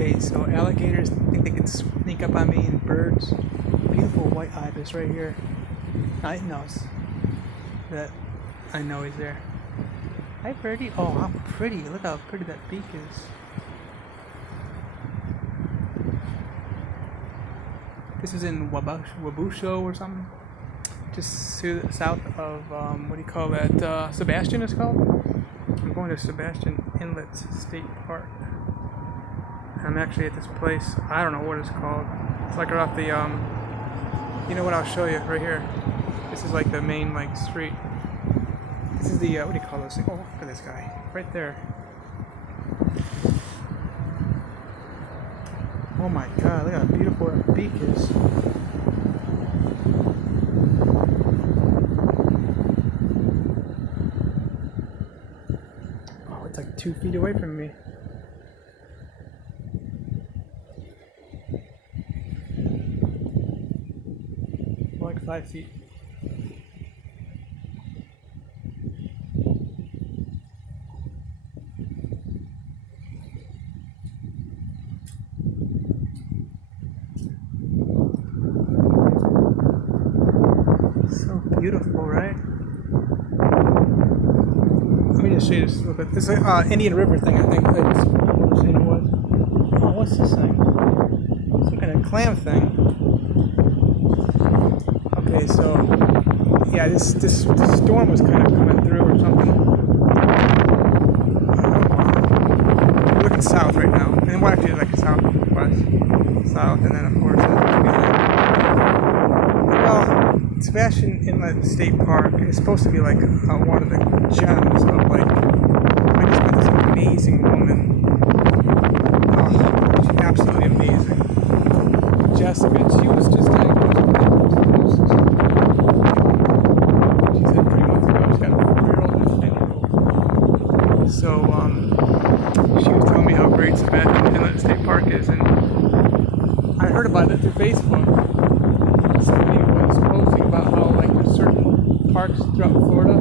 Okay, so alligators think they can sneak up on me, and birds. Beautiful white ibis right here. I know that. I know he's there. Hi, birdie. Oh, how pretty! Look how pretty that beak is. This is in Wabasso or something. Just south of what do you call that? Sebastian is called. I'm going to Sebastian Inlet State Park. I'm actually at this place. I don't know what it's called. It's like right off the you know what? I'll show you right here. This is like the main like street. This is the what do you call this thing? Oh, look at this guy right there. Oh my God! Look how beautiful that beak is. Oh, it's like 2 feet away from me. Like 5 feet. So beautiful, right? Let me just show you this a little bit. This is an Indian River thing, I think. I just what was saying it was. Oh, what's this thing? Some kind of clam thing. Okay, so yeah, this storm was kind of coming through or something. We're looking south right now, and what actually like south, and then of course well, Sebastian Inlet State Park is supposed to be like one of the gems of like. I just met this amazing woman. Oh, she's absolutely amazing. Jessica, she was just diagnosed with tuberculosis. She said 3 months ago. She's got a 4-year-old and a 10-year-old. So she was telling me how great Sebastian Inlet State Park is, and I heard about it through Facebook. Somebody was posting about how like there's certain parks throughout Florida